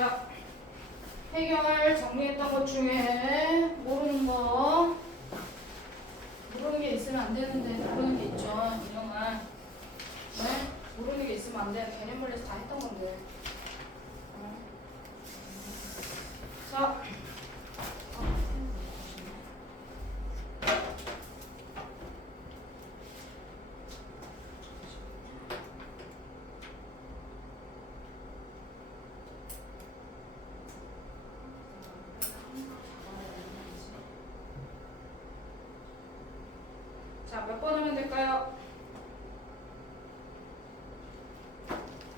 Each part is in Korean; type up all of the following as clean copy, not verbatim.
자, 해결 정리했던 것 중에 모르는 거 모르는 게 있으면 안 되는데 모르는 게 있죠. 이놈은 네? 모르는 게 있으면 안 돼. 개념 분리해서 다 했던 건데. 자, 자, 몇 번 하면 될까요?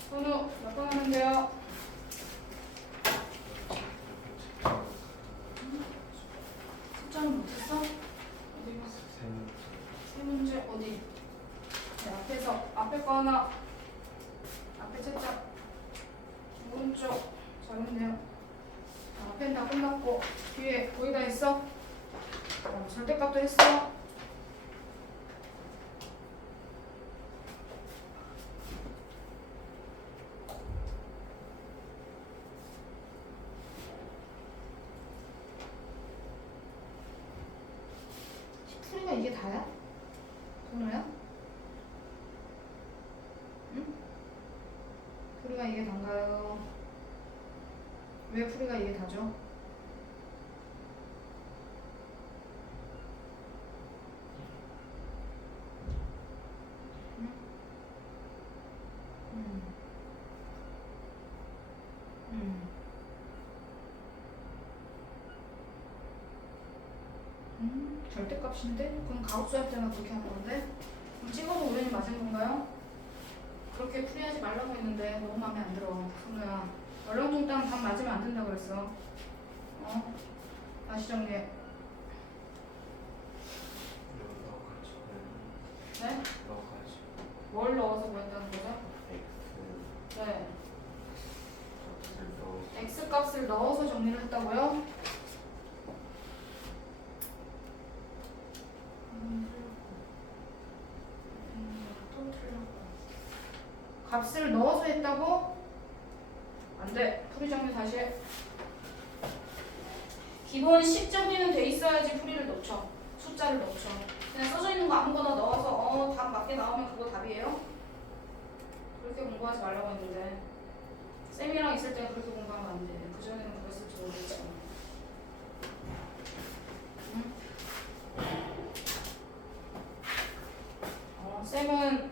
선우, 몇 번 하면 돼요? 숫자는 못했어? 어디 갔어? 세 문제 어디? 네, 앞에서 앞에 거 하나 앞에 책자 오른쪽 잘했네요. 자, 앞에는 다 끝났고 뒤에 거의 다 했어? 절대값도 했어? 풀이가 이게 다야? 도노야? 응? 풀이가 이게 단가요? 왜 풀이가 이게 다죠? 응? 절대값인데? 그럼 가로수 할 때만 그렇게 하는 건데? 그럼 찍어도 우연히 맞은 건가요? 그렇게 풀이하지 말라고 했는데 너무 마음에 안 들어. 선우야, 얼렁뚱땅 답 맞으면 안 된다고 그랬어. 다시 정리해. 네? 뭘 넣어서 뭐 했다는 거죠? 네. X 값을 넣어서 정리를 했다고요? 또 틀렸고. 값을 넣어서 했다고? 안 돼. 풀이 정리 다시 해. 기본 10 정리는 돼 있어야지 풀이를 넣죠. 숫자를 넣죠. 그냥 써져 있는 거 아무거나 넣어서 답 맞게 나오면 그거 답이에요? 그렇게 공부하지 말라고 했는데 쌤이랑 있을 때 그렇게 공부하면 안 돼. 그전에는 그랬을지 모르겠지만. 응? 쌤은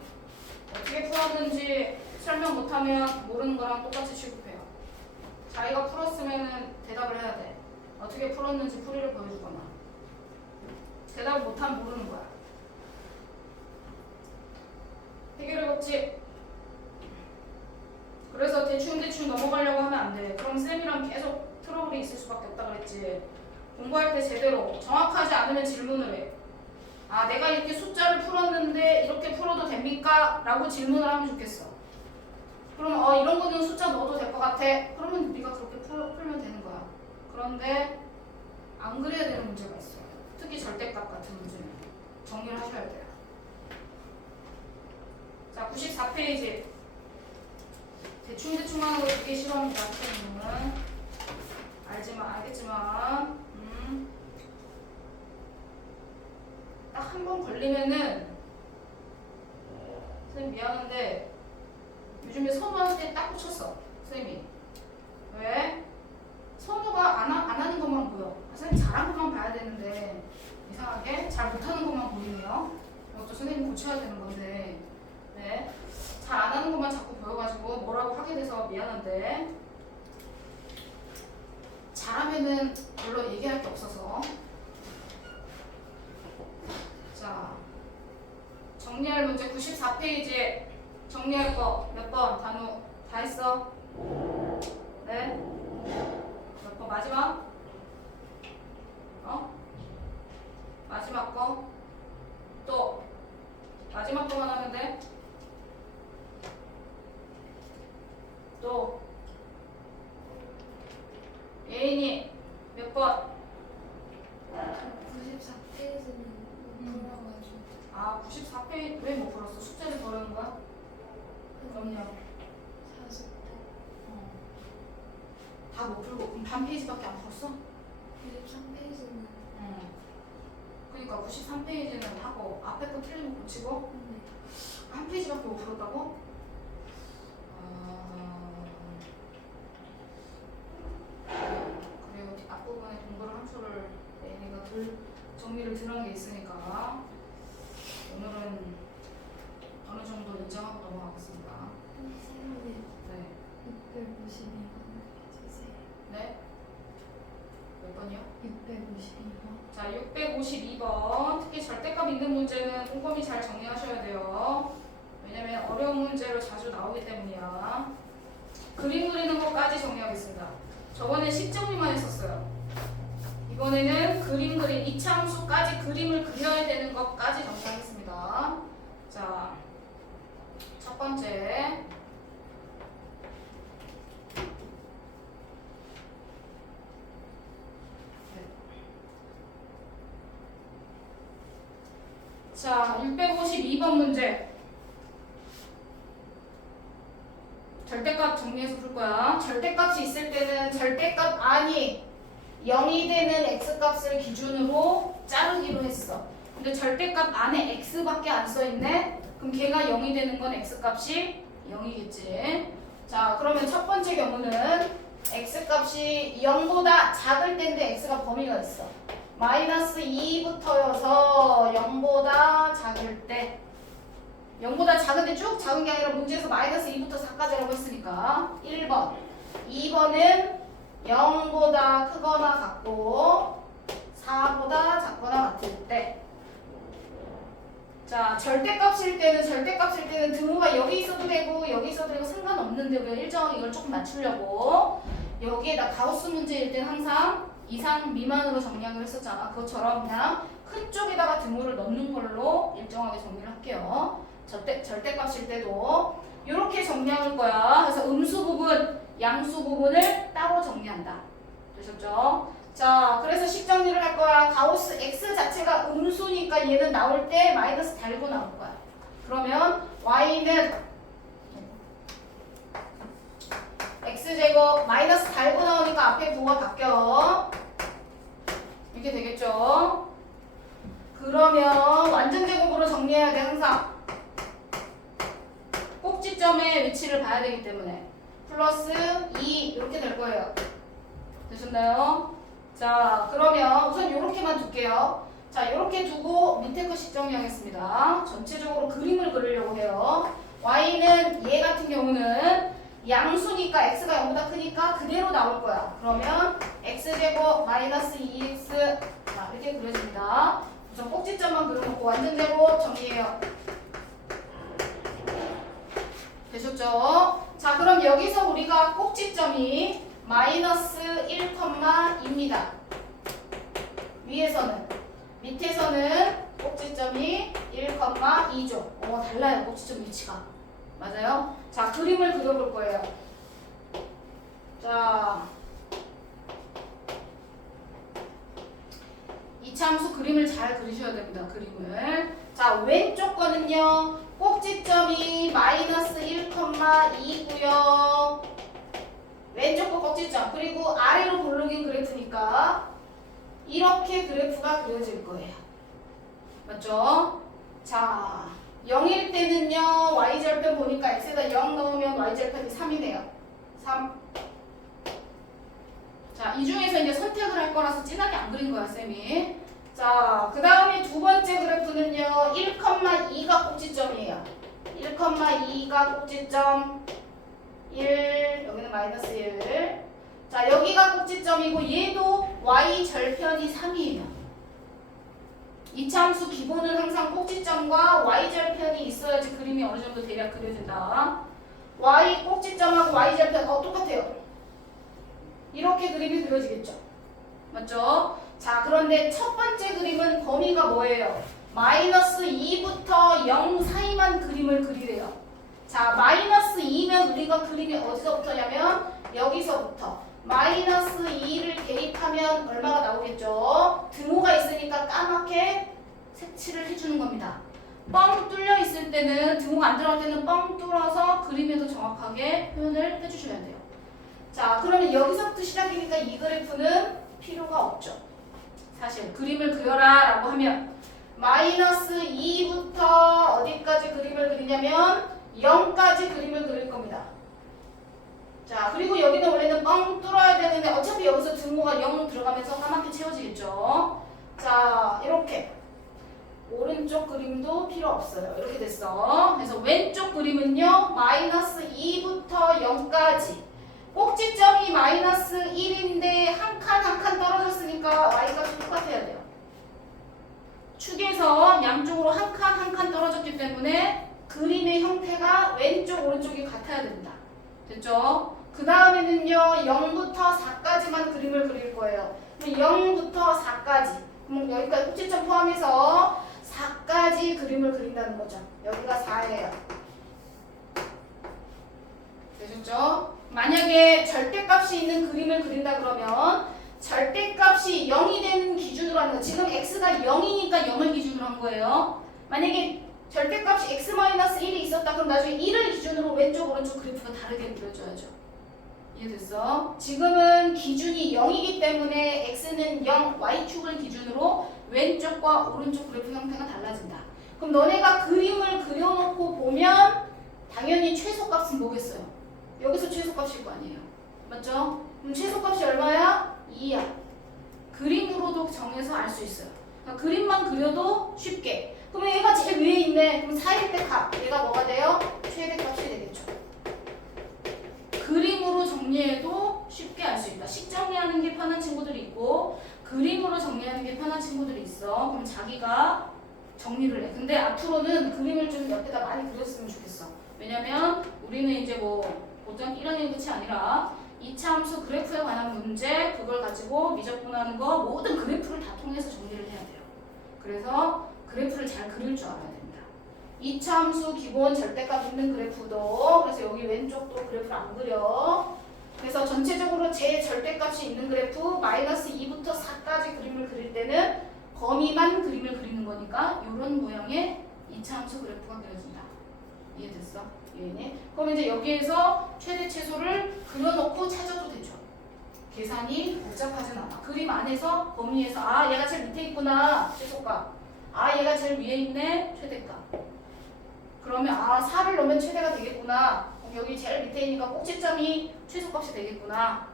어떻게 풀었는지 설명 못하면 모르는 거랑 똑같이 취급해요. 자기가 풀었으면 대답을 해야 돼. 어떻게 풀었는지 풀이를 보여주거나. 대답을 못하면 모르는 거야. 해결해봤지? 그래서 대충 넘어가려고 하면 안 돼. 그럼 쌤이랑 계속 트러블이 있을 수밖에 없다 그랬지. 공부할 때 제대로 정확하지 않으면 질문을 해. 아, 내가 이렇게 숫자를 풀었는데 이렇게 풀어도 됩니까? 라고 질문을 하면 좋겠어. 그럼 이런 거는 숫자 넣어도 될 것 같아. 그러면 네가 그렇게 풀면 되는 거야. 그런데 안 그래야 되는 문제가 있어요. 특히 절대값 같은 문제는 정리를 하셔야 돼요. 자, 94페이지. 대충 하는 거 되게 싫어합니다. 선생님은 알겠지만 딱 한 번 걸리면은 선생님 미안한데 요즘에 선우한테 딱 꽂혔어. 선생님이 왜? 선우가 안 하는 것만 보여. 선생님 잘한 것만 봐야 되는데 이상하게 잘 못하는 것만 보이네요. 이것도 선생님 고쳐야 되는 건데 네. 잘 안 하는 것만 자꾸 보여가지고 뭐라고 하게 돼서 미안한데 잘하면은 별로 얘기할 게 없어서 자 정리할 문제 94페이지에 정리할 거 몇 번? 단우 다 했어? 네? 몇 번? 마지막? 마지막 거? 또 마지막 거만 하면 돼? 또 예인이 몇 번? 94페이지는 못 풀어가지고. 아 94페이지 왜 못 풀었어? 숙제를 덜하는 거야? 그럼요. 40대. 다 못 풀고 그럼 반 페이지밖에 안 풀었어? 93페이지는 응. 그러니까 93페이지는 하고 앞에 거 틀린 거 고치고 한 페이지밖에 못 풀었다고? 그래요. 앞부분에 동그란 함수를 내가 정리를 들어간 게 있으니까 오늘은 어느 정도 인정하고 넘어가겠습니다. 선생님 네. 652번 해주세요. 네? 몇 번이요? 652번. 자, 652번. 특히 절대값 있는 문제는 꼼꼼히 잘 정리하셔야 돼요. 왜냐면 어려운 문제로 자주 나오기 때문이야. 그림 그리는 것까지 정리하겠습니다. 저번에 식 정리만 했었어요. 이번에는 그림 그림, 이차함수까지 그림을 그려야 되는 것까지 정리하겠습니다. 자, 첫 번째. 자, 652번 문제. 절대값 정리해서 풀 거야. 절대값이 있을 때는 절대값 안이 0이 되는 x값을 기준으로 자르기로 했어. 근데 절대값 안에 x밖에 안 써있네? 그럼 걔가 0이 되는 건 x값이 0이겠지. 자, 그러면 첫 번째 경우는 x값이 0보다 작을 때인데 x가 범위가 있어. 마이너스 2부터여서 0보다 작을 때 0보다 작은데 쭉 작은 게 아니라 문제에서 마이너스 2부터 4까지라고 했으니까 1번 2번은 0보다 크거나 같고 4보다 작거나 같을 때. 자, 절대값일 때는 등호가 여기 있어도 되고 여기 있어도 되고 상관없는데 우리가 일정하게 이걸 조금 맞추려고 여기에다 가우스 문제일 때는 항상 이상 미만으로 정리하기로 했었잖아. 그것처럼 그냥 큰 쪽에다가 등호를 넣는 걸로 일정하게 정리를 할게요. 절대값일 때도 이렇게 정리할 거야. 그래서 음수 부분, 양수 부분을 따로 정리한다. 되셨죠? 자, 그래서 식 정리를 할 거야. 가우스 x 자체가 음수니까 얘는 나올 때 마이너스 달고 나올 거야. 그러면 y는 x제곱 마이너스 달고 나오니까 앞에 부호가 바뀌어. 이렇게 되겠죠? 그러면 완전 제곱으로 정리해야 돼. 항상 꼭지점의 위치를 봐야 되기 때문에 플러스 2 이렇게 될 거예요. 되셨나요? 자, 그러면 우선 이렇게만 둘게요. 자, 이렇게 두고 밑에 거식 정리하겠습니다. 전체적으로 그림을 그리려고 해요. y는 얘 같은 경우는 양수니까 x가 0보다 크니까 그대로 나올 거야. 그러면 x제곱 마이너스 2x 자, 이렇게 그려집니다. 우선 꼭지점만 그려놓고 완전 제곱 정리해요. 되셨죠? 자, 그럼 여기서 우리가 꼭지점이 마이너스 1,2입니다. 위에서는. 밑에서는 꼭지점이 1,2죠. 달라요. 꼭지점 위치가. 맞아요? 자, 그림을 그려볼 거예요. 자, 이차함수 그림을 잘 그리셔야 됩니다. 그림을. 자, 왼쪽 거는요. 꼭지점이 마이너스 1,2고요. 왼쪽 거 꼭지점. 그리고 아래로 볼록인 그래프니까 이렇게 그래프가 그려질 거예요. 맞죠? 자, 0일 때는요. y절편 보니까 x에다 0 넣으면 y절편이 3이네요. 3. 자, 이 중에서 이제 선택을 할 거라서 진하게 안 그린 거야, 쌤이. 자, 그 다음에 두 번째 그래프는요. 1,2가 꼭지점이에요. 1,2가 꼭지점 1, 여기는 마이너스 1. 자, 여기가 꼭지점이고 얘도 y절편이 3이에요. 이차함수 기본은 항상 꼭지점과 y절편이 있어야지 그림이 어느 정도 대략 그려진다. y 꼭지점하고 y절편 똑같아요. 이렇게 그림이 그려지겠죠. 맞죠? 자, 그런데 첫 번째 그림은 범위가 뭐예요? 마이너스 2부터 0 사이만 그림을 그리래요. 자, 마이너스 2면 우리가 그림이 어디서부터냐면 여기서부터 마이너스 2를 대입하면 얼마가 나오겠죠? 등호가 있으니까 까맣게 색칠을 해주는 겁니다. 뻥 뚫려 있을 때는 등호가 안 들어갈 때는 뻥 뚫어서 그림에도 정확하게 표현을 해주셔야 돼요. 자, 그러면 여기서부터 1부터 시작이니까 이 그래프는 필요가 없죠. 사실 그림을 그려라 라고 하면 마이너스 2부터 어디까지 그림을 그리냐면 0까지 그림을 그릴 겁니다. 자, 그리고 여기는 원래는 뻥 뚫어야 되는데 어차피 여기서 등호가 0 들어가면서 까맣게 채워지겠죠. 자, 이렇게 오른쪽 그림도 필요 없어요. 이렇게 됐어. 그래서 왼쪽 그림은요 마이너스 2부터 0까지 꼭지점이 마이너스 1인데 한 칸 한 칸 떨어졌으니까 y값이 똑같아야 돼요. 축에서 양쪽으로 한 칸 한 칸 떨어졌기 때문에 그림의 형태가 왼쪽 오른쪽이 같아야 됩니다. 됐죠? 그 다음에는요 0부터 4까지만 그림을 그릴 거예요. 그럼 0부터 4까지 그럼 여기까지 꼭지점 포함해서 4까지 그림을 그린다는 거죠. 여기가 4예요. 되셨죠? 만약에 절대값이 있는 그림을 그린다 그러면 절대값이 0이 되는 기준으로 하는 거. 지금 x가 0이니까 0을 기준으로 한 거예요. 만약에 절대값이 x-1이 있었다 그럼 나중에 1을 기준으로 왼쪽 오른쪽 그래프가 다르게 그려줘야죠. 이해됐어? 지금은 기준이 0이기 때문에 x는 0, y축을 기준으로 왼쪽과 오른쪽 그래프 형태가 달라진다. 그럼 너네가 그림을 그려놓고 보면 당연히 최소값은 뭐겠어요? 여기서 최소값일 거 아니에요. 맞죠? 그럼 최소값이 얼마야? 2야. 그림으로도 정해서 알 수 있어요. 그러니까 그림만 그려도 쉽게. 그러면 얘가 제일 위에 있네. 그럼 4일 때 값. 얘가 뭐가 돼요? 최대값이 되겠죠. 그림으로 정리해도 쉽게 알 수 있다. 식 정리하는 게 편한 친구들이 있고 그림으로 정리하는 게 편한 친구들이 있어. 그럼 자기가 정리를 해. 근데 앞으로는 그림을 좀 옆에다 많이 그렸으면 좋겠어. 왜냐면 우리는 이제 뭐 보통 이런 끝이 아니라 이차함수 그래프에 관한 문제 그걸 가지고 미적분하는 거 모든 그래프를 다 통해서 정리를 해야 돼요. 그래서 그래프를 잘 그릴 줄 알아야 됩니다. 이차함수 기본 절대값 있는 그래프도 그래서 여기 왼쪽도 그래프를 안 그려. 그래서 전체적으로 제 절대값이 있는 그래프 마이너스 2부터 4까지 그림을 그릴 때는 범위만 그림을 그리는 거니까 이런 모양의 이차함수 그래프가 그려진다. 이해됐어? 이해니? 그럼 이제 여기에서 최대 최소를 그려놓고 찾아도 되죠. 계산이 복잡하진 않아. 그림 안에서 범위에서 아 얘가 제일 밑에 있구나 최소값. 아 얘가 제일 위에 있네 최대값. 그러면 아 4를 넣으면 최대가 되겠구나. 그럼 여기 제일 밑에 있으니까 꼭지점이 최소값이 되겠구나.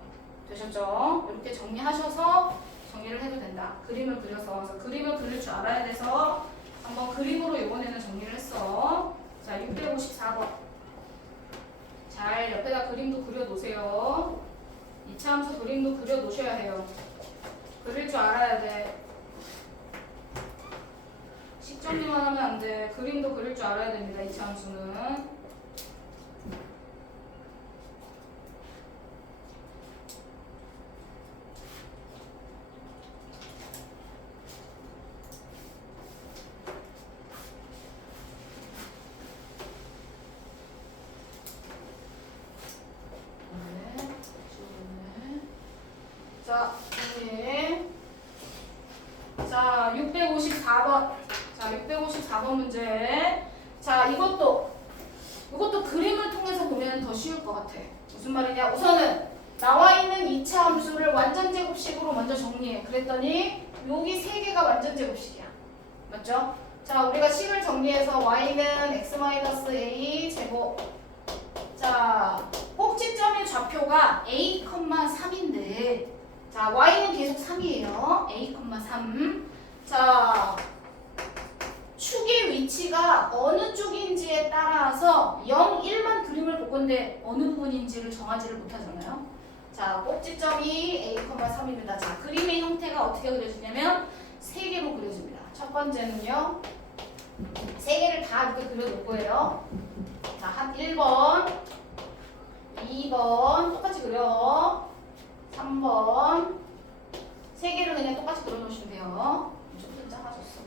되셨죠? 이렇게 정리하셔서 정리를 해도 된다. 그림을 그려서. 그래서 그림을 그릴 줄 알아야 돼서 한번 그림으로 이번에는 정리를 했어. 자 654번. 잘 옆에다 그림도 그려 놓으세요. 이차함수 그림도 그려 놓으셔야 해요. 그릴 줄 알아야 돼. 식 정리만 하면 안 돼. 그림도 그릴 줄 알아야 됩니다. 이차함수는. 자, 자, 654번. 자, 654번 문제. 자, 이것도 그림을 통해서 보면 더 쉬울 것 같아. 무슨 말이냐? 우선은 나와 있는 2차 함수를 완전 제곱식으로 먼저 정리해. 그랬더니 여기 세 개가 완전 제곱식이야. 맞죠? 자, 우리가 식을 정리해서 y는 x-a 제곱. 자, 꼭지점의 좌표가 a,3인데 자, y는 계속 3이에요. a,3. 자, 축의 위치가 어느 쪽인지에 따라서 0, 1만 그림을 볼 건데 어느 부분인지를 정하지를 못하잖아요. 자, 꼭지점이 a,3입니다. 자, 그림의 형태가 어떻게 그려지냐면 세 개로 그려집니다. 첫 번째는요. 세 개를 다 이렇게 그려놓을 거예요. 자, 한 1번, 2번 똑같이 그려. 3번 세 개를 그냥 똑같이 그려놓으시면 돼요. 좀 작아졌어.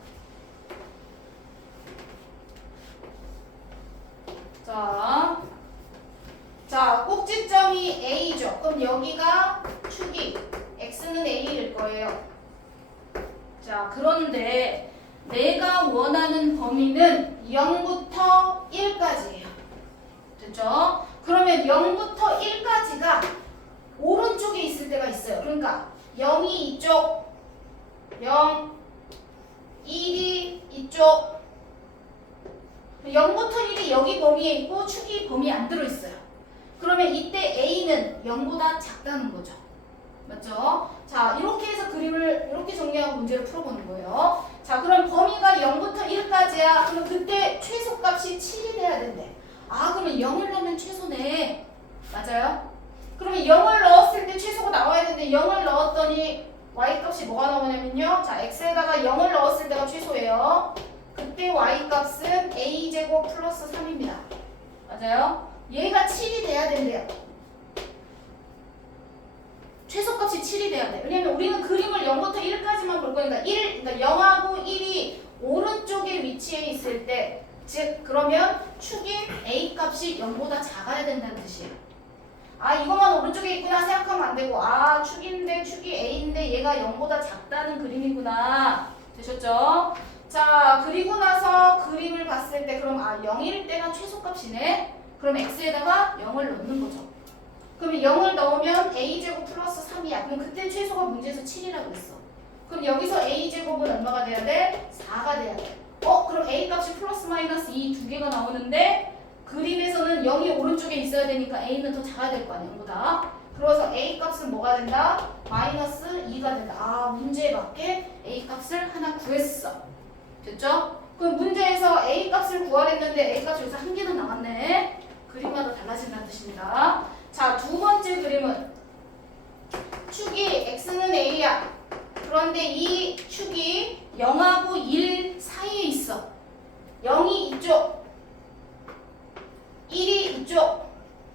자, 꼭지점이 A죠. 그럼 여기가 축이 X는 A일 거예요. 자, 그런데 내가 원하는 범위는 0부터 1까지예요. 됐죠? 그러면 0부터 1까지가 오른쪽에 있을 때가 있어요. 그러니까 0이 이쪽, 0, 1이 이쪽. 0부터 1이 여기 범위에 있고 축이 범위에 안 들어있어요. 그러면 이때 A는 0보다 작다는 거죠. 맞죠? 자, 이렇게 해서 그림을 이렇게 정리하고 문제를 풀어보는 거예요. 자, 그럼 범위가 0부터 1까지야. 그럼 그때 최소값이 7이 돼야 된대. 아, 그러면 0을 넣으면 최소네. 맞아요? 그러면 0을 넣었을 때 최소가 나와야 되는데 0을 넣었더니 y값이 뭐가 나오냐면요. 자, x에다가 0을 넣었을 때가 최소예요. 그때 y값은 a제곱 플러스 3입니다. 맞아요? 얘가 7이 돼야 된대요. 최소값이 7이 돼야 돼. 왜냐면 우리는 그림을 0부터 1까지만 볼 거니까 그러니까 0하고 1이 오른쪽에 위치해 있을 때, 즉 그러면 축인 a 값이 0보다 작아야 된다는 뜻이에요. 아, 이것만 오른쪽에 있구나 생각하면 안 되고, 아, 축인데 축이 a인데 얘가 0보다 작다는 그림이구나. 되셨죠? 자, 그리고 나서 그림을 봤을 때 그럼 0일 때가 최소값이네. 그럼 x에다가 0을 넣는 거죠. 그러면 0을 넣으면 a제곱 플러스 3이야. 그럼 그때 최소가 문제에서 7이라고 했어. 그럼 여기서 a제곱은 얼마가 돼야 돼? 4가 돼야 돼. 그럼 a값이 플러스 마이너스 이 두 개가 나오는데 그림에서는 0이 오른쪽에 있어야 되니까 a는 더 작아야 될 거 아니야, 0보다. 그래서 a값은 뭐가 된다? 마이너스 2가 된다. 아, 문제에 맞게 a값을 하나 구했어. 됐죠? 그럼 문제에서 a값을 구하랬는데 a값이 여기서 한 개는 나왔네. 그림마다 달라진다는 뜻입니다. 자, 두 번째 그림은 축이 x는 a야. 그런데 이 축이 0하고 1 사이에 있어. 0이 이쪽, 1이 이쪽.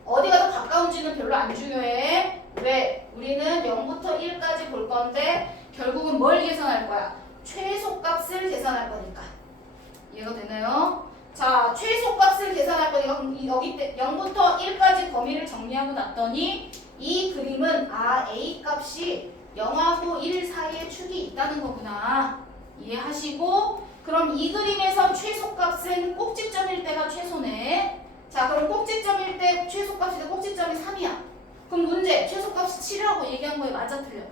어디가 더 가까운지는 별로 안 중요해. 왜? 우리는 0부터 1까지 볼 건데 결국은 뭘 계산할 거야? 최소값을 계산할 거니까. 이해가 되나요? 자, 최소값을 계산할 거니까 여기 때 0부터 1까지 범위를 정리하고 났더니 이 그림은 a 값이 0하고 1 사이에 축이 있다는 거구나. 이해하시고, 그럼 이 그림에서 최소값은 꼭지점일 때가 최소네. 자, 그럼 꼭지점일 때 최소값이 꼭지점이 3이야. 그럼 문제, 최소값이 7이라고 얘기한 거에 맞아 틀려?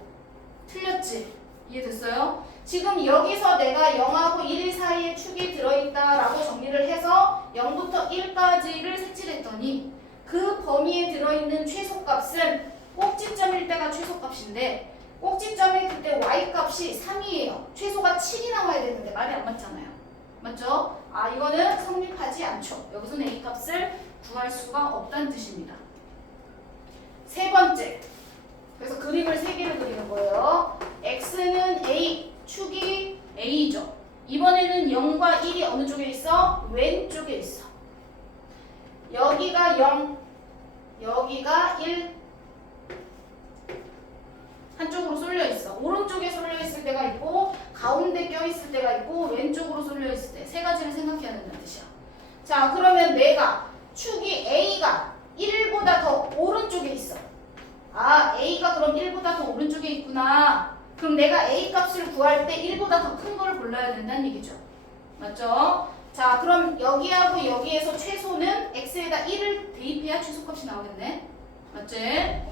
틀렸지? 이해됐어요? 지금 여기서 내가 0하고 1 사이에 축이 들어있다라고 정리를 해서 0부터 1까지를 색칠했더니 그 범위에 들어있는 최소값은 꼭지점일 때가 최소값인데 꼭지점에 그때 y값이 3이에요. 최소가 7이 나와야 되는데 말이 안 맞잖아요. 맞죠? 아, 이거는 성립하지 않죠. 여기서는 a값을 구할 수가 없다는 뜻입니다. 세 번째. 그래서 그림을 세 개를 그리는 거예요. x는 a, 축이 a죠. 이번에는 0과 1이 어느 쪽에 있어? 왼쪽에 있어. 여기가 0, 여기가 1. 한쪽으로 쏠려 있어. 오른쪽에 쏠려 있을 때가 있고 가운데 껴 있을 때가 있고 왼쪽으로 쏠려 있을 때 세 가지를 생각해야 된다는 뜻이야. 자, 그러면 내가 축이 a가 1보다 더 오른쪽에 있어. 아, a가 그럼 1보다 더 오른쪽에 있구나. 그럼 내가 a 값을 구할 때 1보다 더 큰 걸 골라야 된다는 얘기죠. 맞죠? 자, 그럼 여기하고 여기에서 최소는 x에다 1을 대입해야 최소값이 나오겠네. 맞지?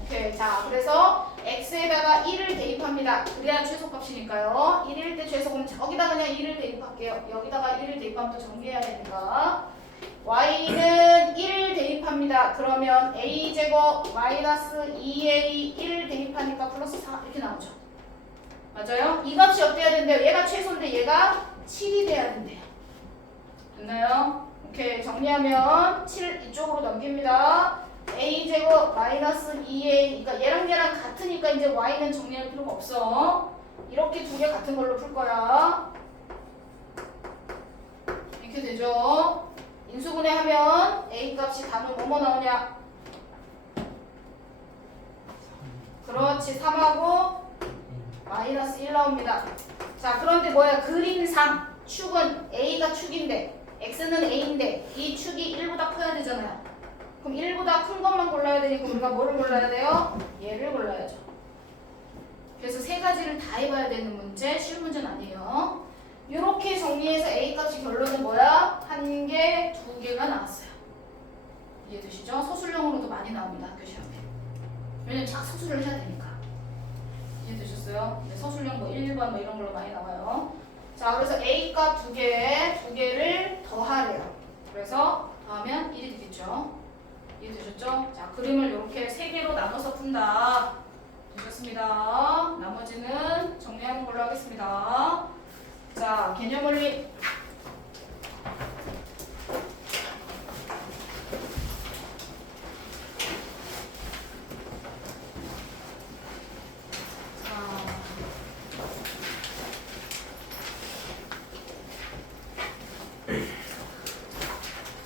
오케이. 자, 그래서 x에다가 1을 대입합니다. 그래야 최소값이니까요. 1일 때 최소는 저기다 그냥 1을 대입할게요. 여기다가 1을 대입하면 또 정리해야 되니까. y는 1을 대입합니다. 그러면 a제곱 마이너스 2a 1을 대입하니까 플러스 4 이렇게 나오죠. 맞아요? 이 값이 어때야 된대요? 얘가 최소인데 얘가 7이 돼야 된대요. 됐나요? 오케이. 정리하면 7 이쪽으로 넘깁니다. a제곱 마이너스 2a, 그러니까 얘랑 같으니까 이제 y는 정리할 필요가 없어. 이렇게 두 개 같은 걸로 풀 거야. 이렇게 되죠. 인수분해하면 a 값이 단위 뭐뭐 나오냐? 그렇지, 3하고 마이너스 1 나옵니다. 자, 그런데 뭐야? 그림상 축은 a가 축인데 x는 a인데 이 축이 1보다 커야 되잖아요. 그럼 1보다 큰 것만 골라야 되니까 우리가 뭐를 골라야 돼요? 얘를 골라야죠. 그래서 세 가지를 다 해봐야 되는 문제, 쉬운 문제는 아니에요. 이렇게 정리해서 A값이 결론은 뭐야? 한 개, 두 개가 나왔어요. 이해되시죠? 서술형으로도 많이 나옵니다, 학교 시험에. 왜냐면 쫙 서술을 해야 되니까. 이해되셨어요? 네, 서술형 뭐 1, 2번 뭐 이런 걸로 많이 나와요. 자, 그래서 A값 두 개를 더하래요. 그래서 더하면 1이 되겠죠. 이해되셨죠? 자, 그림을 이렇게 세 개로 나눠서 푼다. 되셨습니다. 나머지는 정리하는 걸로 하겠습니다. 자, 개념 원리.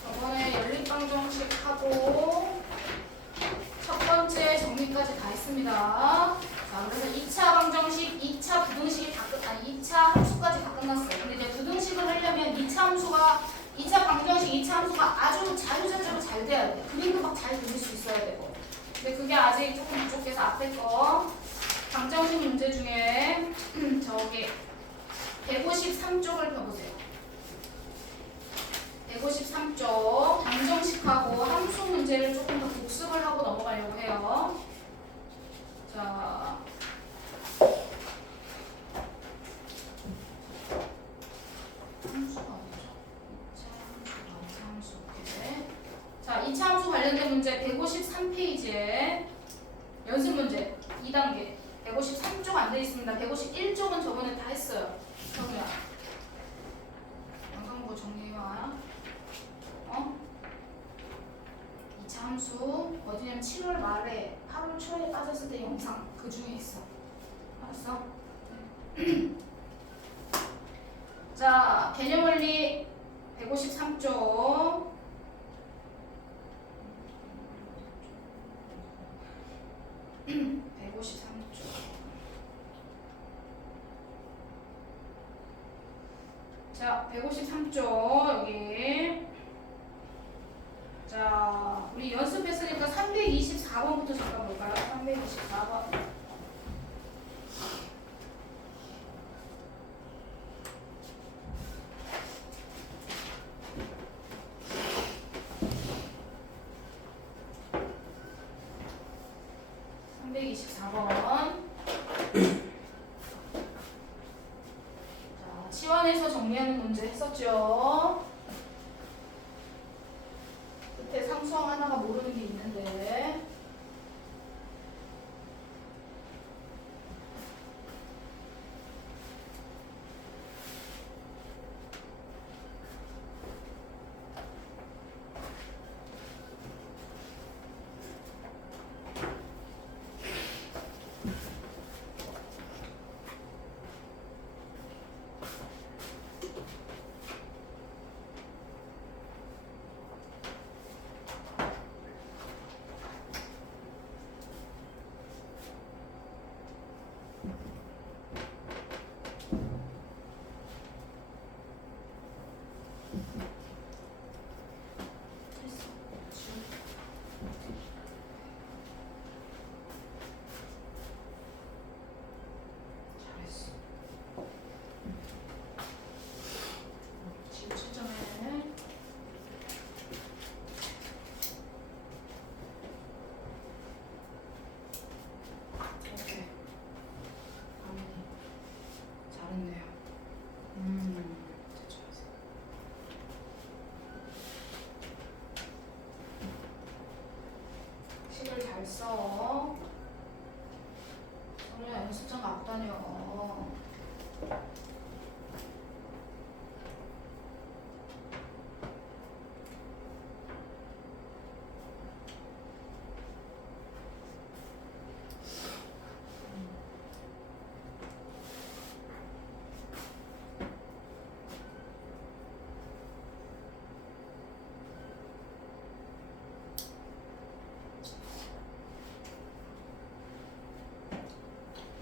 저번에 연립방정식하고 첫 번째 정리까지 다 했습니다. 자, 그래서 2차 방정식, 2차 부등식이 다 아니 2차 함수까지 다 끝났어요. 근데 이제 부등식을 하려면 2차 방정식 2차 함수가 아주 자유자재로 잘 돼야 돼. 그림도 막 잘 그릴 수 있어야 되고. 근데 그게 아직 조금 부족해서 앞에 거 방정식 문제 중에 저기 153쪽을 펴보세요. 153쪽 방정식하고 함수 문제를 조금 더 복습을 하고 넘어가려고 해요. 자, 함수가 어디죠? 2차 함수, 오케이. 자, 2차 함수 관련된 문제 153페이지에 연습 문제 2단계 153쪽 안 돼 있습니다. 151쪽은 저번에 다 했어요. 정우야. 영상보 정리해와. 2차 함수 어디냐면 7월 말에 8월 초에 빠졌을 때 영상 그 중에 있어. 알았어? 자, 개념 원리 153쪽. 자, 153쪽 여기. 자, 우리 연습했으니까 324번부터 잠깐 볼까요? 324번. 자, 치환해서 정리하는 문제 했었죠? 끝에 상수항 하나가 모르는 게 있는데 잘했어. 지금 시점에 오케이. 잘했네요. 잘했어. 식을 잘 써. 오늘 연습장 갖고 다녀.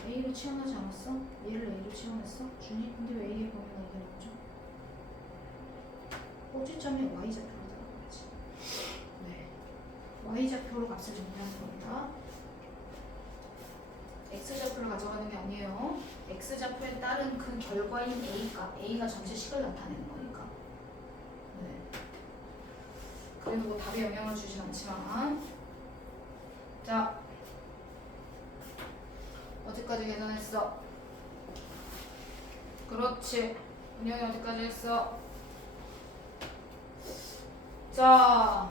A로 치환하지 않았어? 얘를 A로 치환했어? 준이? 근데 왜 A에 보면 이게 나오죠? 꼭지점에 Y좌표로 들어가야지. 네. Y좌표로 값을 정리하는 겁니다. X좌표를 가져가는 게 아니에요. X좌표에 따른 그 결과인 A값, A가 전체 식을 나타내는 거니까. 네. 그래도 뭐 답에 영향을 주진 않지만 자, 어쨌든 어디까지 계산했어? 그렇지. 은영이 어디까지 했어? 자,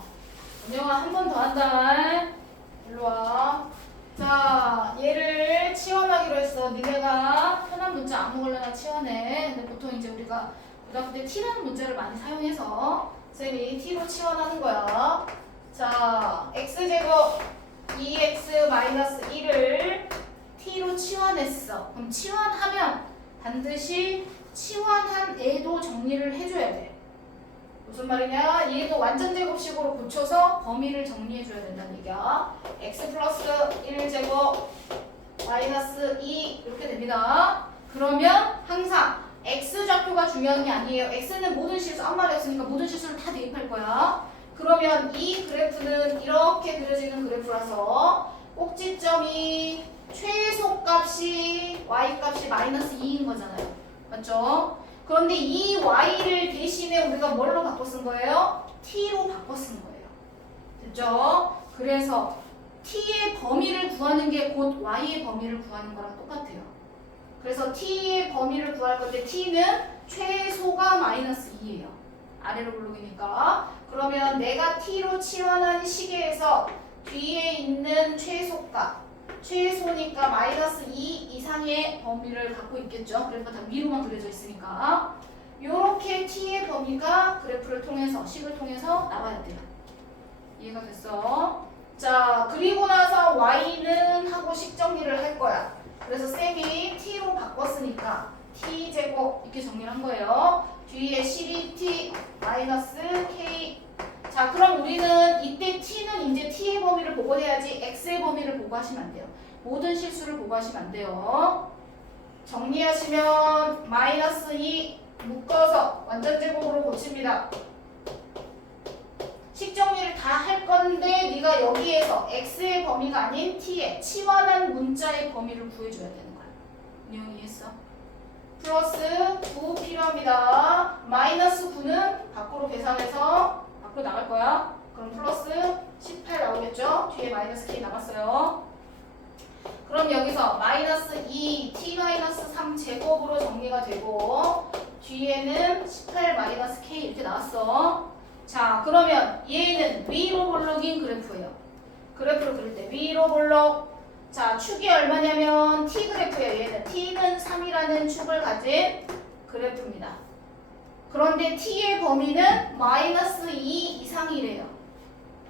은영아 한 번 더 한다. 일로 와. 자, 얘를 치환하기로 했어. 니네가 편한 문자 아무 걸로나 치환해. 근데 보통 이제 우리가 고등학교 때 t라는 문자를 많이 사용해서 쌤이 t로 치환하는 거야. 자, x제곱 2x-1을 t로 치환했어. 그럼 치환하면 반드시 치환한 애도 정리를 해줘야 돼. 무슨 말이냐? 얘도 완전 제곱식으로 고쳐서 범위를 정리해줘야 된다는 얘기야. x 플러스 1제곱 마이너스 2 이렇게 됩니다. 그러면 항상 x 좌표가 중요한 게 아니에요. x는 모든 실수, 아무 말이 없으니까 모든 실수를 다 대입할 거야. 그러면 이 그래프는 이렇게 그려지는 그래프라서 꼭지점이 최소값이 y값이 마이너스 2인 거잖아요. 맞죠? 그런데 이 y를 대신에 우리가 뭘로 바꿔 쓴 거예요? t로 바꿔 쓴 거예요. 됐죠? 그래서 t의 범위를 구하는 게 곧 y의 범위를 구하는 거랑 똑같아요. 그래서 t의 범위를 구할 건데 t는 최소가 마이너스 2예요. 아래로 블록이니까. 그러면 내가 t로 치환한 시계에서 뒤에 있는 최소값, 최소니까 마이너스 2 이상의 범위를 갖고 있겠죠. 그래서 다 위로만 그려져 있으니까. 요렇게 t의 범위가 그래프를 통해서, 식을 통해서 나와야 돼요. 이해가 됐어? 자, 그리고 나서 y는 하고 식 정리를 할 거야. 그래서 쌤이 t로 바꿨으니까 t제곱 이렇게 정리를 한 거예요. 뒤에 12t 마이너스 k. 자, 그럼 우리는 이때 t는 이제 t의 범위를 보고 해야지 x의 범위를 보고 하시면 안 돼요. 모든 실수를 보고 하시면 안 돼요. 정리하시면 마이너스 2 묶어서 완전 제곱으로 고칩니다. 식 정리를 다 할 건데 네가 여기에서 x의 범위가 아닌 t의 치환한 문자의 범위를 구해줘야 되는 거야. 내용 이해했어? 플러스 9 필요합니다. 마이너스 9는 밖으로 계산해서 밖으로 나갈 거야. 그럼 플러스 18 나오겠죠? 뒤에 마이너스 k 남았어요. 그럼 여기서 마이너스 2 t 마이너스 3 제곱으로 정리가 되고 뒤에는 18 마이너스 k 이렇게 나왔어. 자, 그러면 얘는 위로 볼록인 그래프예요. 그래프를 그릴 때 위로 볼록. 자, 축이 얼마냐면 t 그래프예요. 얘는 t는 3이라는 축을 가진 그래프입니다. 그런데 t의 범위는 마이너스 2 이상이래요.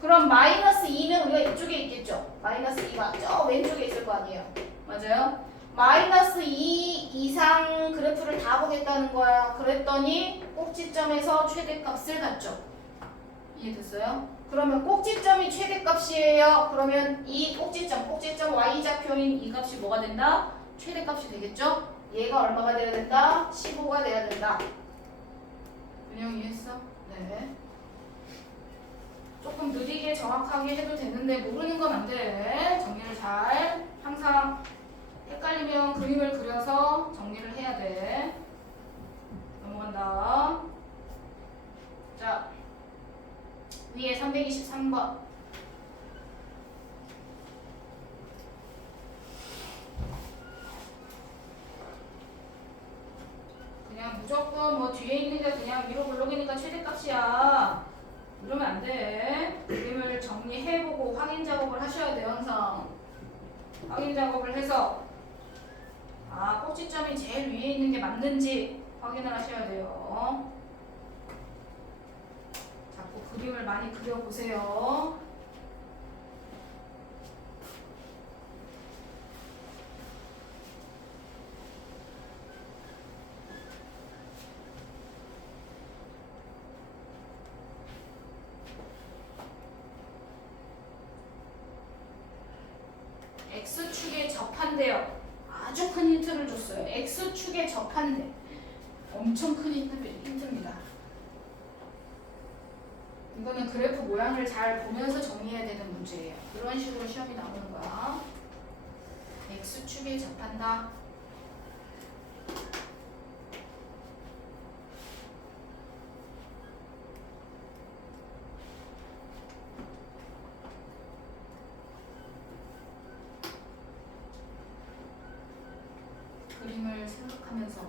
그럼 마이너스 2는 우리가 이쪽에 있겠죠. 마이너스 2가 저 왼쪽에 있을 거 아니에요. 맞아요? 마이너스 2 이상 그래프를 다 보겠다는 거야. 그랬더니 꼭지점에서 최대값을 갖죠. 이해됐어요? 그러면 꼭지점이 최대값이에요. 그러면 이 꼭지점 y좌표인 이 값이 뭐가 된다? 최대값이 되겠죠? 얘가 얼마가 돼야 된다? 15가 돼야 된다. 은영 이해했어? 네. 조금 느리게 정확하게 해도 되는데 모르는 건 안 돼. 정리를 잘. 항상 헷갈리면 그림을 그려서 정리를 해야 돼. 넘어간다. 자, 위에 323번. 그냥 무조건 뭐 뒤에 있는 게 그냥 위로 블록이니까 최대값이야. 이러면 안 돼. 그림을 정리해보고 확인 작업을 하셔야 돼요. 항상 확인 작업을 해서 꼭지점이 제일 위에 있는 게 맞는지 확인을 하셔야 돼요. 자꾸 그림을 많이 그려보세요. X축에 접한대요. 아주 큰 힌트를 줬어요. X축에 접한대. 엄청 큰 힌트입니다. 이거는 그래프 모양을 잘 보면서 정리해야 되는 문제예요. 이런 식으로 시험이 나오는 거야. X축에 접한다. 그림을 생각하면서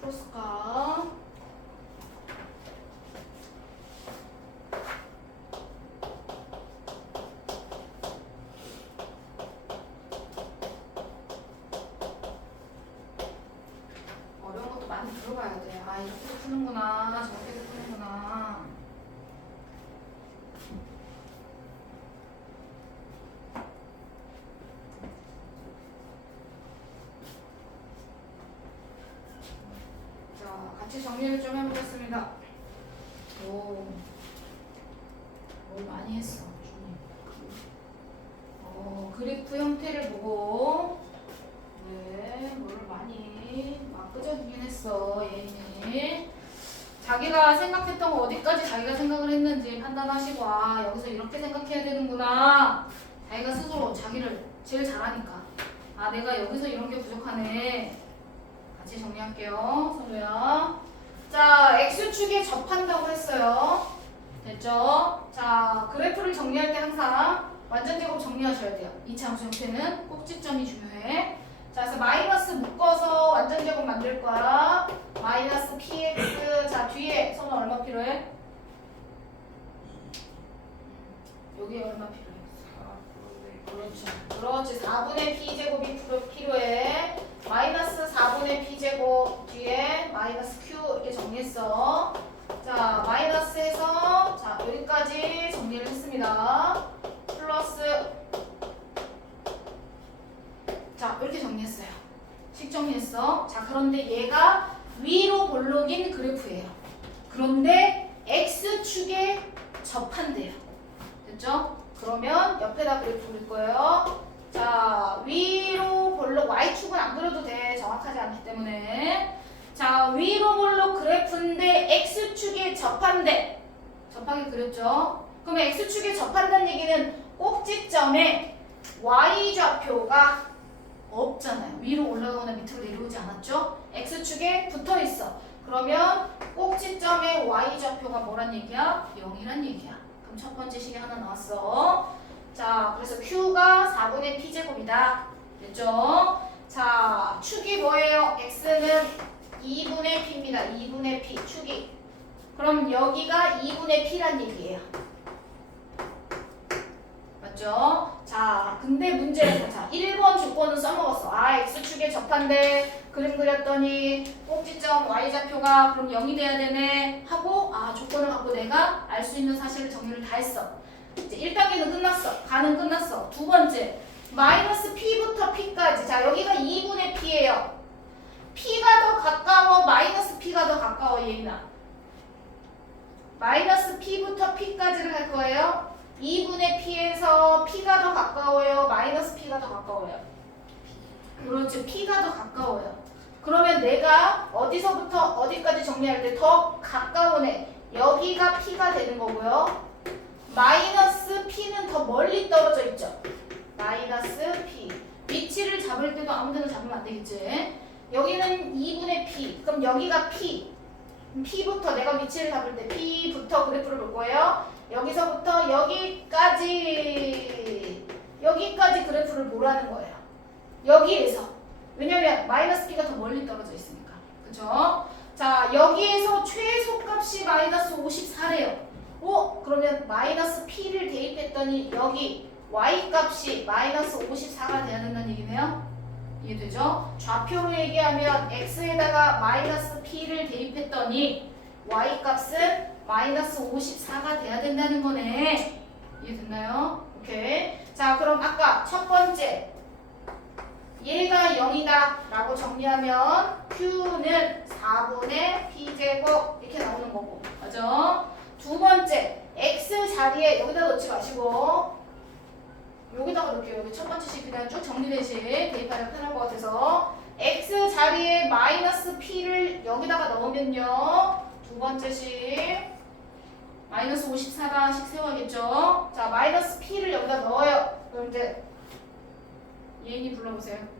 풀었을까? 어려운 것도 많이 들어봐야 돼. 아, 이렇게도 푸는구나. 저렇게도 푸는구나. 자, 같이 정리를 좀 해보겠습니다. 오, 뭘 많이 했어. 그래프 형태를 보고, 네, 뭘 많이 막 끄적이긴 했어, 얘는. 자기가 생각했던 거 어디까지 자기가 생각을 했는지 판단하시고, 아, 여기서 이렇게 생각해야 되는구나. 자기가 스스로 자기를 제일 잘하니까. 아, 내가 여기서 이런 게 부족하네. 같이 정리할게요, 선우야. 자, X축에 접한다고 했어요. 됐죠? 자, 그래프를 정리할 때 항상 완전 제곱 정리하셔야 돼요. 이차함수 형태는 꼭지점이 중요해. 자, 그래서 마이너스 묶어서 완전 제곱 만들 거야. 마이너스 px. 자, 뒤에 선우 얼마 필요해? 여기 얼마 필요해? 그렇지. 4분의 p제곱이 필요해. 마이너스 4분의 p제곱 뒤에 마이너스 q 이렇게 정리했어. 자, 마이너스에서 자, 여기까지 정리를 했습니다. 플러스 자, 이렇게 정리했어요. 식 정리했어. 자, 그런데 얘가 위로 볼록인 그래프예요. 그런데 x축에 접한대요. 됐죠? 그러면 옆에다 그래프 그릴 거예요. 자, 위로 볼록 y축은 안 그려도 돼. 정확하지 않기 때문에. 자, 위로 볼록 그래프인데 x축에 접한대. 접하게 그렸죠? 그럼 x축에 접한다는 얘기는 꼭지점에 y좌표가 없잖아요. 위로 올라가거나 밑으로 내려오지 않았죠? x축에 붙어 있어. 그러면 꼭지점의 y좌표가 뭐란 얘기야? 0이란 얘기야. 그럼 첫 번째 식이 하나 나왔어. 자, 그래서 q가 4분의 p제곱이다. 됐죠? 자, 축이 뭐예요? x는 2분의 p입니다. 2분의 p 축이. 그럼 여기가 2분의 p란 얘기예요. 맞죠? 자, 근데 문제는 자, 1번 조건은 써먹었어. 아, x축에 접한데 그림 그렸더니 꼭지점 y좌표가 그럼 0이 돼야 되네 하고 아, 조건을 갖고 내가 알 수 있는 사실을 정리를 다 했어. 이제 1단계는 끝났어. 가는 끝났어. 두 번째, 마이너스 p부터 p까지. 자, 여기가 2분의 p예요. p가 더 가까워, 마이너스 p가 더 가까워, 얘나. 마이너스 p부터 p까지를 할 거예요. 2분의 p에서 p가 더 가까워요? 마이너스 p가 더 가까워요? 그렇죠. p가 더 가까워요. 그러면 내가 어디서부터 어디까지 정리할 때 더 가까운 애 여기가 p가 되는 거고요. 마이너스 p는 더 멀리 떨어져 있죠. 마이너스 p. 위치를 잡을 때도 아무 데나 잡으면 안 되겠지. 여기는 2분의 p. 그럼 여기가 p. p부터 내가 위치를 잡을 때 p부터 그래프를 볼 거예요. 여기서부터 여기까지 그래프를 보라는 거예요. 여기에서. 왜냐면 마이너스 p가 더 멀리 떨어져 있으니까. 그쵸? 자, 여기에서 최소값이 마이너스 54래요. 그러면 마이너스 p를 대입했더니 여기 y값이 마이너스 54가 돼야 된다는 얘기네요. 이해되죠? 좌표로 얘기하면 x에다가 마이너스 p를 대입했더니 y값은 마이너스 54가 돼야 된다는 거네. 이해됐나요? 오케이. 자, 그럼 아까 첫 번째 얘가 0이다 라고 정리하면 q는 4분의 p제곱 이렇게 나오는 거고, 맞죠? 두 번째 x 자리에 여기다 넣지 마시고 여기다가 넣을게요. 여기 첫 번째 식 그냥 쭉 정리되시 대입하면 편할 것 같아서 x 자리에 마이너스 p를 여기다가 넣으면요 두 번째 식 마이너스 54다 식 세워야겠죠. 자, 마이너스 p를 여기다 넣어요. 그럼 이제 예인이 불러보세요.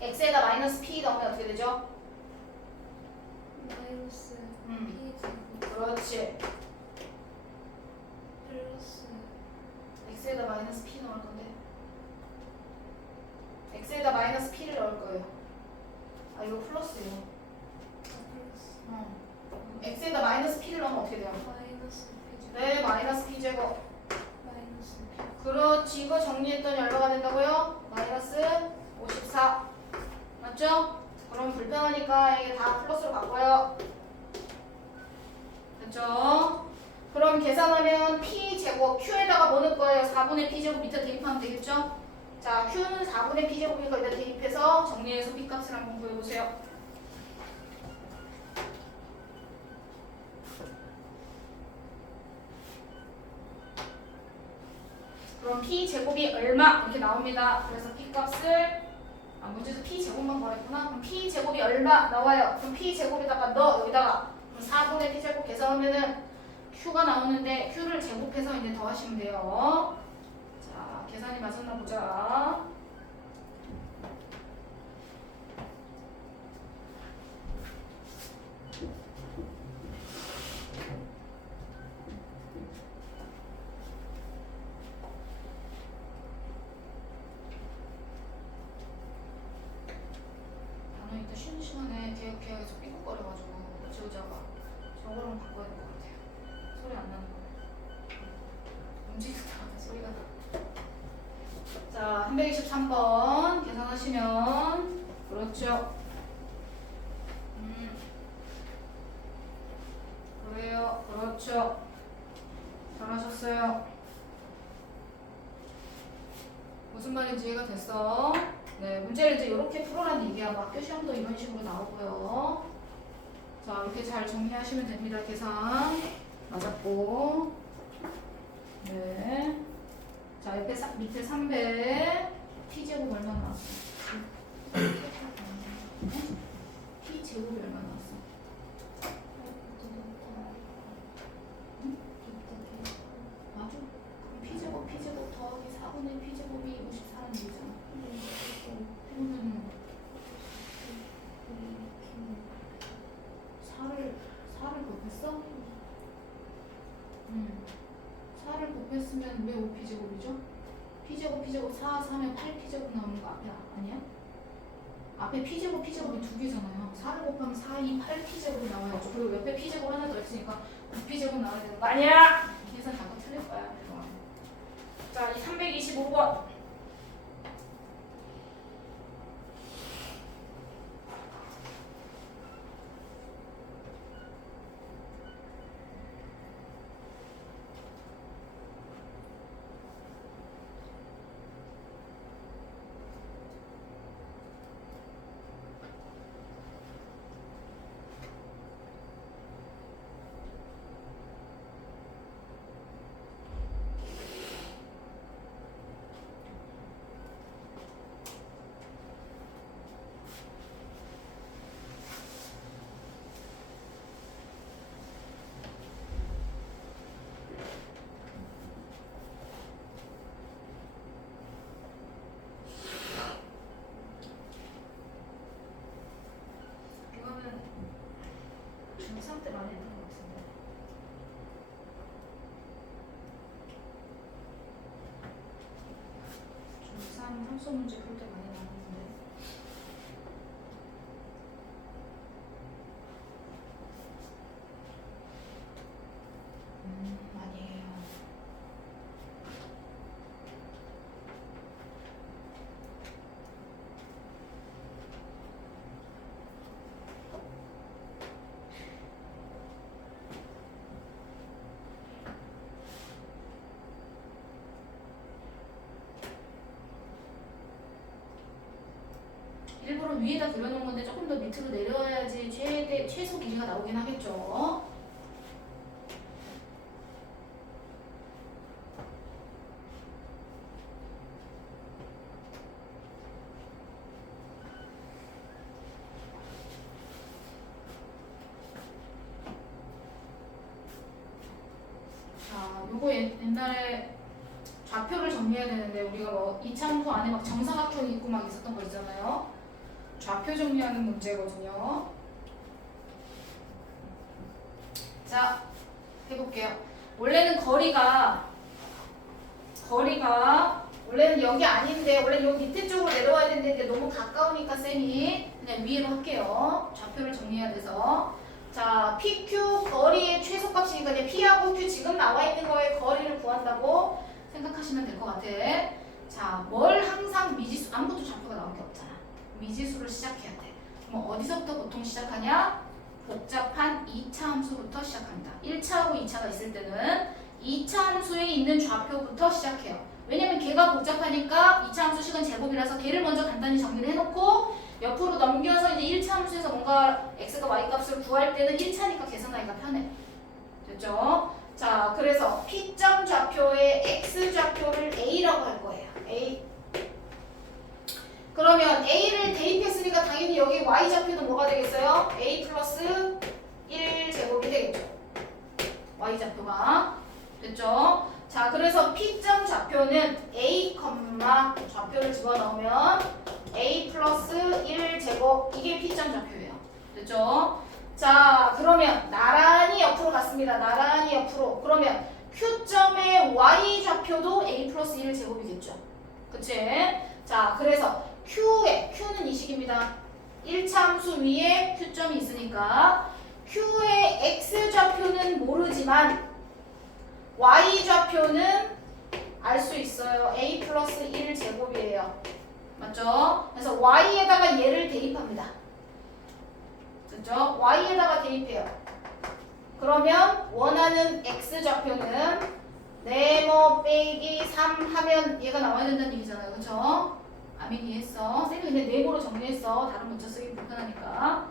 x에다 마이너스 p 넣으면 어떻게 되죠? 마이너스 p 제곱 그렇지. 플러스 x에다 마이너스 p 넣을 건데 x에다 마이너스 p를 넣을 거예요. 아, 이거 플러스예요. 플러스 x에다 마이너스 p를 넣으면 어떻게 돼요? 마이너스 p 제곱 네, 마이너스 p 제곱. 마이너스 p 그렇지. 이거 정리했더니 얼마가 된다고요? 마이너스 54. 맞죠? 그럼 불편하니까 이게 다 플러스로 바꿔요. 됐죠? 그럼 계산하면 p제곱 q에다가 뭐 넣을 거예요? 4분의 p제곱 밑에 대입하면 되겠죠? 자, q는 4분의 p제곱이니까 여기다 대입해서 정리해서 p값을 한번 구해보세요. 그럼 p제곱이 얼마? 이렇게 나옵니다. 그래서 p값을 문제에서 p제곱만 구했구나. 그럼 p제곱이 얼마 나와요? 그럼 p제곱에다가 넣어 여기다가 4분의 p제곱 계산하면은 q가 나오는데 q를 제곱해서 이제 더하시면 돼요. 자, 계산이 맞았나 보자. 나는 이따 쉬는 시간에 계속 삐걱거려가지고 지우자가 저거랑 바꿔야 될 것 같아요. 소리 안 나는 거. 움직이다 소리가 나. 자, 323번 계산하시면 그렇죠. 그래요. 그렇죠. 잘하셨어요. 무슨 말인지 이해가 됐어? 네, 문제를 이제 이렇게 풀어라는 얘기야. 뭐 학교 시험도 이런 식으로 나오고요. 자, 이렇게 잘 정리하시면 됩니다. 계산 맞았고. 네. 자, 옆에 밑에 300 p제곱 얼마 나왔어? p제곱이 얼마 나왔어? 맞아. 그럼 p제곱 더하기 4분의 p제곱이 54라는 얘기잖아. 그러면 4를 곱했어? 4를 곱했으면 왜 5p제곱이죠? p제곱 4, 4면 8p제곱 나오는 거 앞에 아니야? 앞에 p제곱이 두 개잖아요. 4를 곱하면 4, 2, 8p제곱이 나와야죠. 그리고 옆에 p제곱 하나 더 있으니까 9p제곱 나와야 되는 거 아니야? 계산 잠깐 틀릴 거야. 자, 이 325번. 때 많이 했던 것 같은데. 중3 함수 문제 풀 때 많이 나왔는데. 아니에요. 일부러 위에다 그려놓은 건데 조금 더 밑으로 내려와야지 최소 길이가 나오긴 하겠죠. 자, 요거 옛날에 좌표를 정리해야 되는데 우리가 뭐 이차함수 안에 막 정사각형이 있고 막 있었던 거 있잖아요. 좌표 정리하는 문제거든요. 자, 해볼게요. 원래는 거리가 원래는 여기 아닌데 원래 여기 밑에 쪽으로 내려와야 되는데 너무 가까우니까 쌤이 그냥 위로 할게요. 좌표를 정리해야 돼서. 자, PQ 거리의 최소값이니까 이제 P하고 Q 지금 나와 있는 거의 거리를 구한다고 생각하시면 될 것 같아. 자, 뭘 항상 미지수 아무것도 좌표가 나올 게 없잖아. 미지수를 시작해야 돼. 그럼 어디서부터 보통 시작하냐? 복잡한 2차 함수부터 시작합니다. 1차하고 2차가 있을 때는 2차 함수에 있는 좌표부터 시작해요. 왜냐면 걔가 복잡하니까 2차 함수 식은 제곱이라서 걔를 먼저 간단히 정리를 해놓고 옆으로 넘겨서 이제 1차 함수에서 뭔가 x가 y 값을 구할 때는 1차니까 계산하기가 편해. 됐죠? 자, 그래서 P점 좌표의 x 좌표를 a라고 할 거예요. a. 그러면 a를 대입했으니까 당연히 여기 y 좌표도 뭐가 되겠어요? a 플러스 1제곱이 되겠죠. y 좌표가. 됐죠? 자, 그래서 P점 좌표는 a, 좌표를 집어넣으면 a 플러스 1제곱 이게 P점 좌표예요. 됐죠? 자, 그러면 나란히 옆으로 갔습니다. 나란히 옆으로. 그러면 Q점의 y 좌표도 a 플러스 1제곱이겠죠. 그치? 자, 그래서 Q는 이 식입니다. 1차 함수 위에 Q점이 있으니까 Q의 x 좌표는 모르지만 y 좌표는 알 수 있어요. a 플러스 1제곱이에요. 맞죠? 그래서 y에다가 얘를 대입합니다. 됐죠? y에다가 대입해요. 그러면 원하는 x 좌표는 네모 빼기 3 하면 얘가 나와야 된다는 얘기잖아요. 그쵸? 아민 이해했어? 쌤이 근데 네모로 정리했어. 다른 문자 쓰기 불편하니까.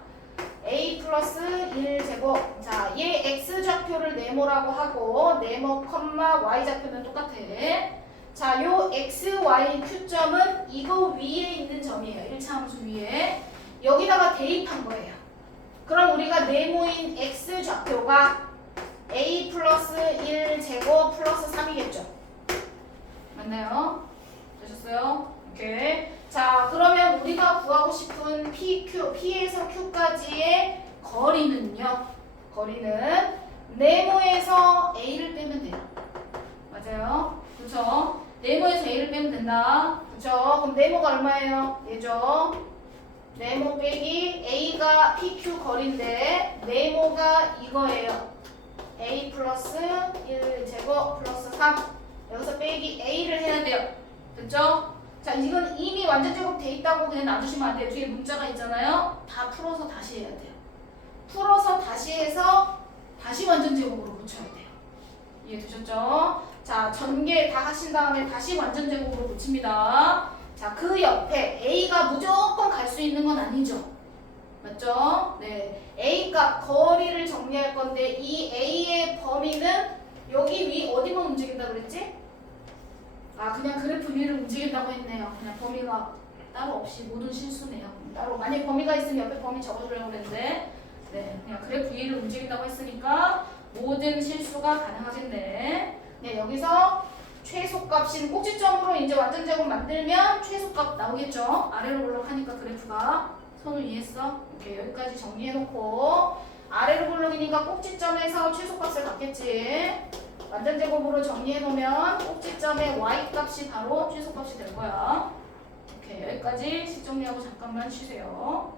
a 플러스 1제곱. 자, 얘 x 좌표를 네모라고 하고 네모 컴마 y 좌표는 똑같아. 자, 요 x, y, q점은 이거 위에 있는 점이에요. 1차 함수 위에. 여기다가 대입한 거예요. 그럼 우리가 네모인 x 좌표가 a 플러스 1제곱 플러스 3이겠죠. 맞나요? 되셨어요? 오케이. 자, 그러면 우리가 구하고 싶은 PQ, P에서 Q까지의 거리는요. 거리는 네모에서 A를 빼면 돼요. 맞아요? 그쵸? 네모에서 A를 빼면 된다. 그쵸? 그럼 네모가 얼마예요? 얘죠? 네모 빼기 A가 PQ 거리인데 네모가 이거예요. A 플러스 1제곱 플러스 3. 여기서 빼기 A를 해야 돼요. 됐죠? 자, 이건 이미 완전 제곱 돼 있다고 그냥 놔두시면 안 돼요. 뒤에 문자가 있잖아요. 다 풀어서 다시 해야 돼요. 풀어서 다시 해서 다시 완전 제곱으로 고쳐야 돼요. 이해되셨죠? 자, 전개 다 하신 다음에 다시 완전 제곱으로 고칩니다. 자, 그 옆에 A가 무조건 갈 수 있는 건 아니죠. 맞죠? 네. A 값 거리를 정리할 건데 이 A의 범위는 여기 위 어디만 움직인다 그랬지? 아, 그냥 그래프 위를 움직인다고 했네요. 그냥 범위가 따로 없이 모든 실수네요. 따로 만약 범위가 있으면 옆에 범위 적어주려고 그랬는데 네, 그냥 그래프 위를 움직인다고 했으니까 모든 실수가 가능하겠네. 네, 여기서 최소값인 꼭지점으로 이제 완전 제곱 만들면 최소값 나오겠죠. 아래로 올라가니까 그래프가 손을 이해했어? 오케이, 여기까지 정리해놓고 아래로 블록이니까 꼭지점에서 최소값을 갖겠지. 완전 제곱으로 정리해 놓으면 꼭지점의 y 값이 바로 최소값이 될 거야. 오케이, 여기까지 식 정리하고 잠깐만 쉬세요.